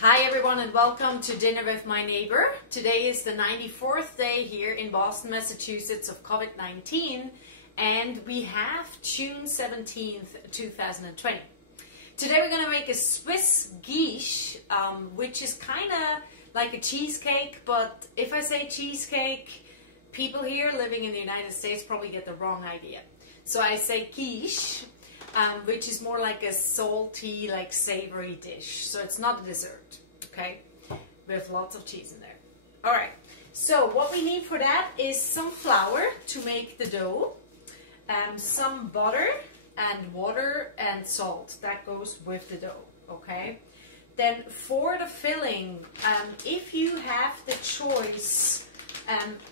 Hi everyone and welcome to Dinner with My Neighbor. Today is the 94th day here in Boston, Massachusetts of COVID-19 and we have June 17th, 2020. Today we're going to make a Swiss quiche, which is kind of like a cheesecake, but if I say cheesecake, people here living in the United States probably get the wrong idea. So I say quiche, which is more like a salty, like savory dish. So it's not a dessert, okay? With lots of cheese in there. All right, so what we need for that is some flour to make the dough, some butter and water and salt. That goes with the dough, okay? Then for the filling, if you have the choice,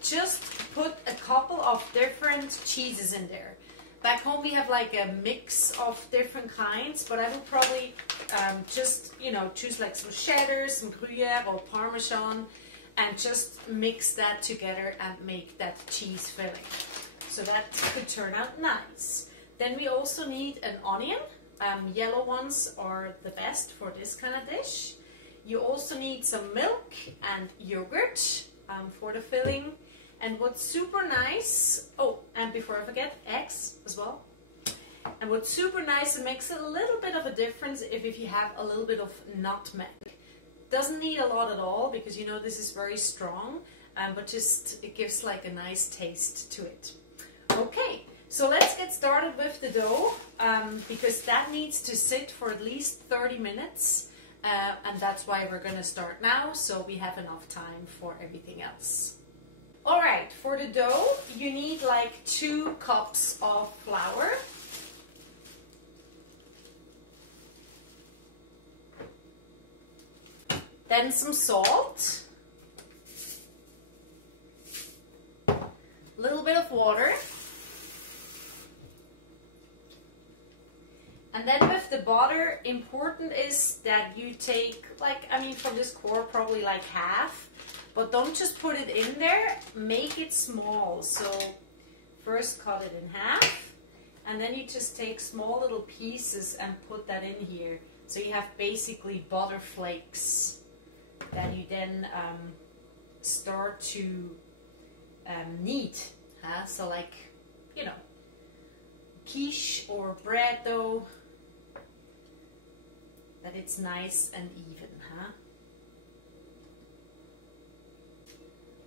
just put a couple of different cheeses in there. Back home we have like a mix of different kinds, but I would probably just, choose like some cheddar, some gruyere or parmesan, and just mix that together and make that cheese filling. So that could turn out nice. Then we also need an onion. Yellow ones are the best for this kind of dish. You also need some milk and yogurt for the filling. And what's super nice, oh, and before I forget, eggs as well. And what's super nice, it makes a little bit of a difference if you have a little bit of nutmeg. Doesn't need a lot at all because this is very strong, but just it gives like a nice taste to it. Okay, so let's get started with the dough because that needs to sit for at least 30 minutes. And that's why we're going to start now, so we have enough time for everything else. Alright, for the dough, you need like 2 cups of flour. Then some salt. A little bit of water. And then with the butter, important is that you take from this quart probably like half. But don't just put it in there, make it small. So first cut it in half, and then you just take small little pieces and put that in here. So you have basically butter flakes that you then start to knead. So like, quiche or bread dough, that it's nice and even,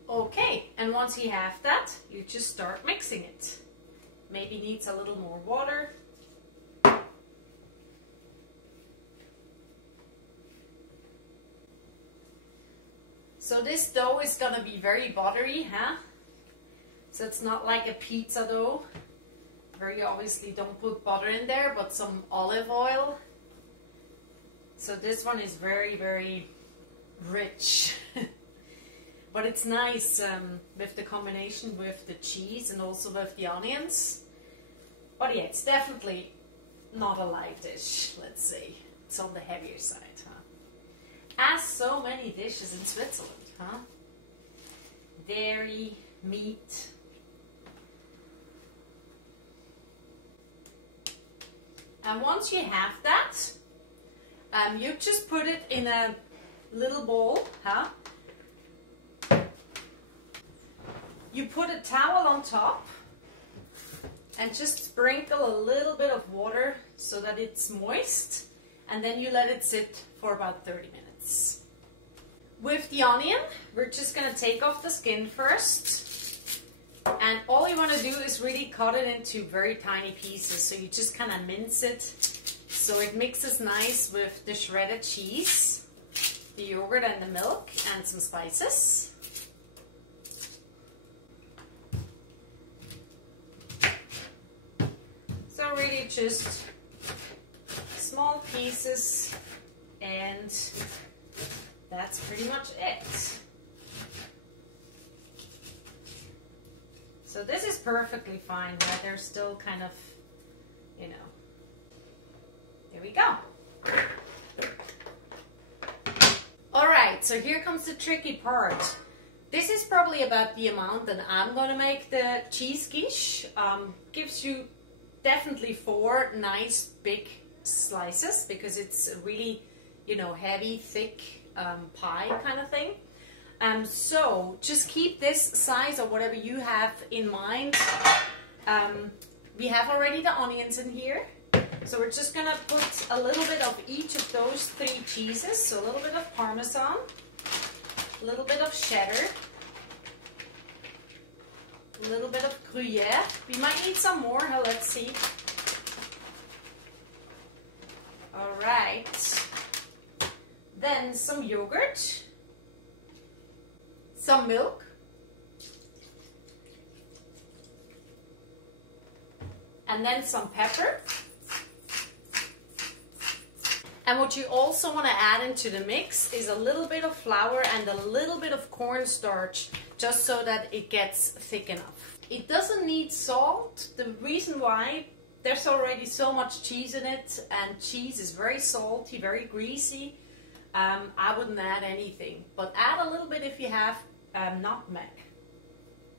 Okay, and once you have that, you just start mixing it. Maybe needs a little more water. So this dough is gonna be very buttery, So it's not like a pizza dough, where you obviously don't put butter in there, but some olive oil. So this one is very, very rich. But it's nice with the combination with the cheese and also with the onions. But yeah, it's definitely not a light dish, let's say. It's on the heavier side, As so many dishes in Switzerland, Dairy, meat. And once you have that, you just put it in a little bowl, You put a towel on top and just sprinkle a little bit of water so that it's moist, and then you let it sit for about 30 minutes. With the onion, we're just going to take off the skin first, and all you want to do is really cut it into very tiny pieces, so you just kind of mince it so it mixes nice with the shredded cheese, the yogurt and the milk, and some spices. So really just small pieces, and that's pretty much it. So this is perfectly fine, right? They're still kind of, there we go. Alright, so here comes the tricky part. This is probably about the amount that I'm going to make the cheese quiche. Gives you definitely 4 nice big slices because it's really, heavy, thick pie kind of thing. So just keep this size or whatever you have in mind. We have already the onions in here. So we're just gonna put a little bit of each of those 3 cheeses. So a little bit of Parmesan, a little bit of cheddar, a little bit of gruyere. We might need some more, let's see. All right. Then some yogurt, some milk, and then some pepper. And what you also want to add into the mix is a little bit of flour and a little bit of cornstarch, just so that it gets thick enough. It doesn't need salt. The reason why, there's already so much cheese in it, and cheese is very salty, very greasy. I wouldn't add anything, but add a little bit if you have nutmeg,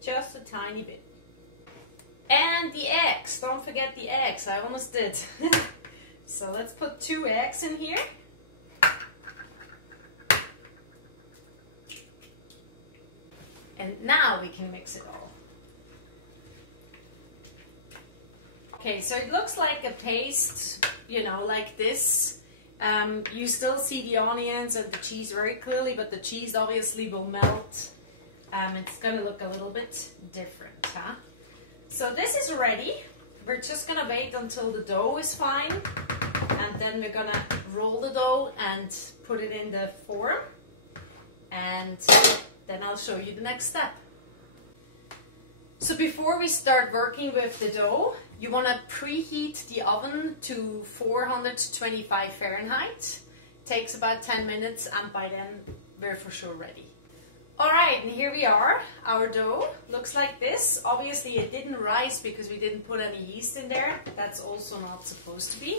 just a tiny bit. And the eggs, don't forget the eggs, I almost did. So let's put 2 eggs in here. And now we can mix it all. Okay, so it looks like a paste, you know, like this. You still see the onions and the cheese very clearly, but the cheese obviously will melt. It's gonna look a little bit different, huh? So this is ready. We're just gonna wait until the dough is fine, and then we're gonna roll the dough and put it in the form, and then I'll show you the next step. So before we start working with the dough, you want to preheat the oven to 425 Fahrenheit. Takes about 10 minutes, and by then we're for sure ready. Alright, and here we are. Our dough looks like this. Obviously it didn't rise because we didn't put any yeast in there. That's also not supposed to be.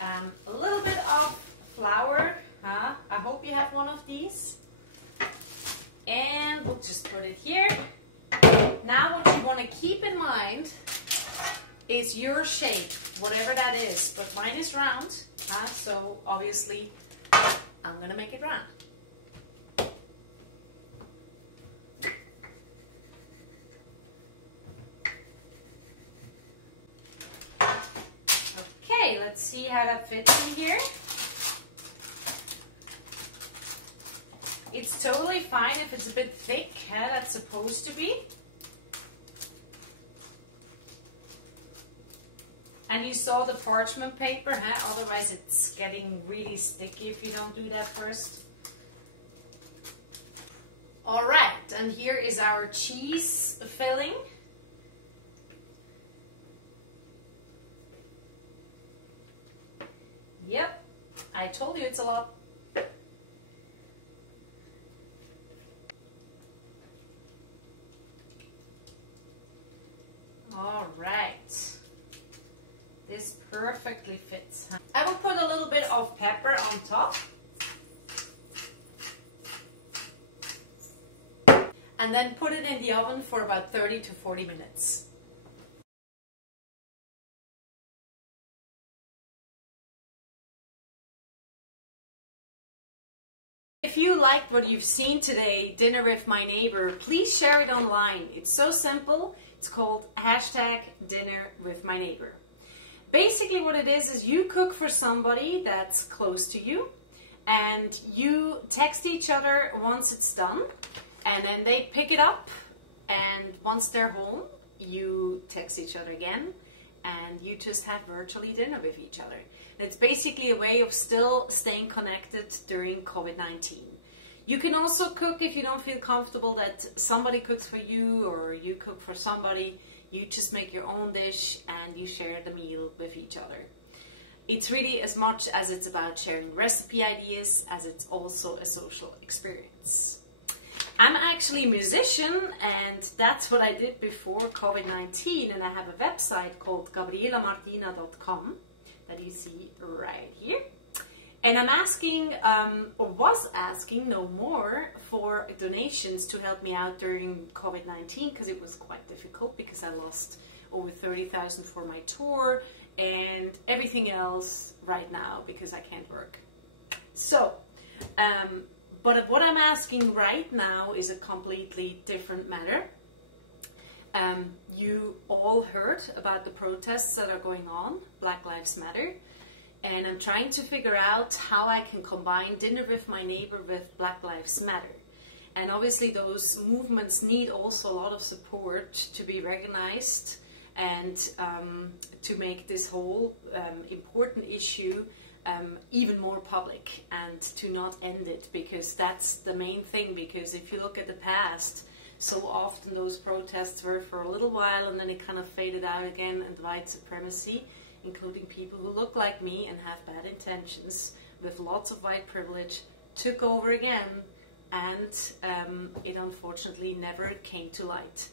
A little bit of flour. I hope you have one of these. And we'll just put it here. Now what you want to keep in mind is your shape, whatever that is. But mine is round, so obviously I'm going to make it round. Okay, let's see how that fits in here. It's totally fine if it's a bit thick, that's supposed to be. And you saw the parchment paper, otherwise it's getting really sticky if you don't do that first. Alright, and here is our cheese filling. Yep, I told you it's a lot. Alright, this perfectly fits. I will put a little bit of pepper on top. And then put it in the oven for about 30 to 40 minutes. If you liked what you've seen today, Dinner with My Neighbor, please share it online. It's so simple. It's called #DinnerWithMyNeighbor. Basically what it is you cook for somebody that's close to you, and you text each other once it's done, and then they pick it up, and once they're home, you text each other again, and you just have virtually dinner with each other. It's basically a way of still staying connected during COVID-19. You can also cook if you don't feel comfortable that somebody cooks for you or you cook for somebody. You just make your own dish and you share the meal with each other. It's really as much as it's about sharing recipe ideas as it's also a social experience. I'm actually a musician, and that's what I did before COVID-19, and I have a website called gabrielamartina.com that you see right here. And I'm asking, or was asking no more, for donations to help me out during COVID-19, because it was quite difficult, because I lost over 30,000 for my tour and everything else right now because I can't work. So But what I'm asking right now is a completely different matter. You all heard about the protests that are going on, Black Lives Matter, and I'm trying to figure out how I can combine Dinner with My Neighbor with Black Lives Matter. And obviously those movements need also a lot of support to be recognized and to make this whole important issue even more public, and to not end it, because that's the main thing. Because if you look at the past, so often those protests were for a little while and then it kind of faded out again, and white supremacy, including people who look like me and have bad intentions with lots of white privilege, took over again, and it unfortunately never came to light.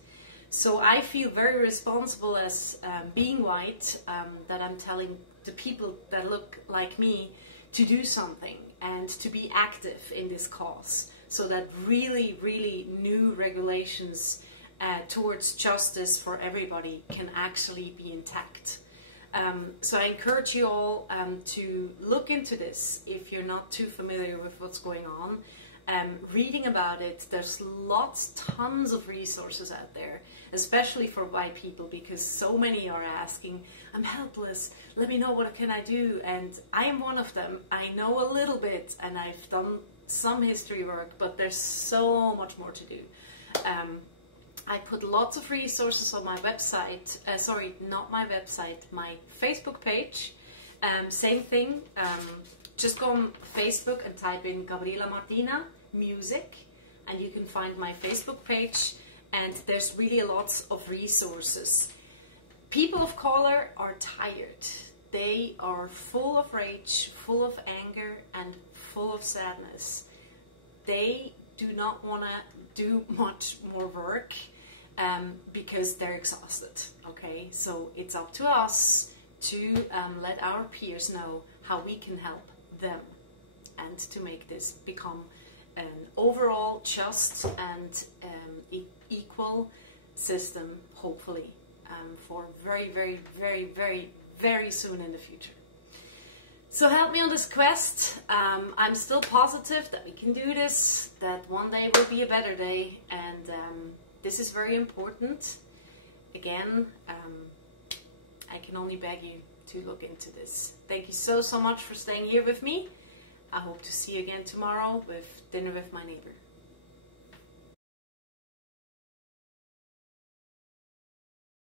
So I feel very responsible as being white, that I'm telling the people that look like me to do something and to be active in this cause, so that really, really new regulations towards justice for everybody can actually be intact. So I encourage you all to look into this if you're not too familiar with what's going on. Reading about it, there's tons of resources out there, especially for white people, because so many are asking, I'm helpless, let me know, what can I do? And I am one of them. I know a little bit and I've done some history work, but there's so much more to do. I put lots of resources on my website, sorry, not my website, my Facebook page. Same thing, just go on Facebook and type in Gabriela Martina Music, and you can find my Facebook page, and there's really lots of resources. People of color are tired. They are full of rage, full of anger, and full of sadness. They do not want to do much more work because they're exhausted, okay? So it's up to us to let our peers know how we can help them, and to make this become an overall just and equal system, hopefully, for very, very, very, very, very soon in the future. So help me on this quest. I'm still positive that we can do this, that one day will be a better day, and this is very important. Again, I can only beg you to look into this. Thank you so much for staying here with me. I hope to see you again tomorrow with Dinner with My Neighbor.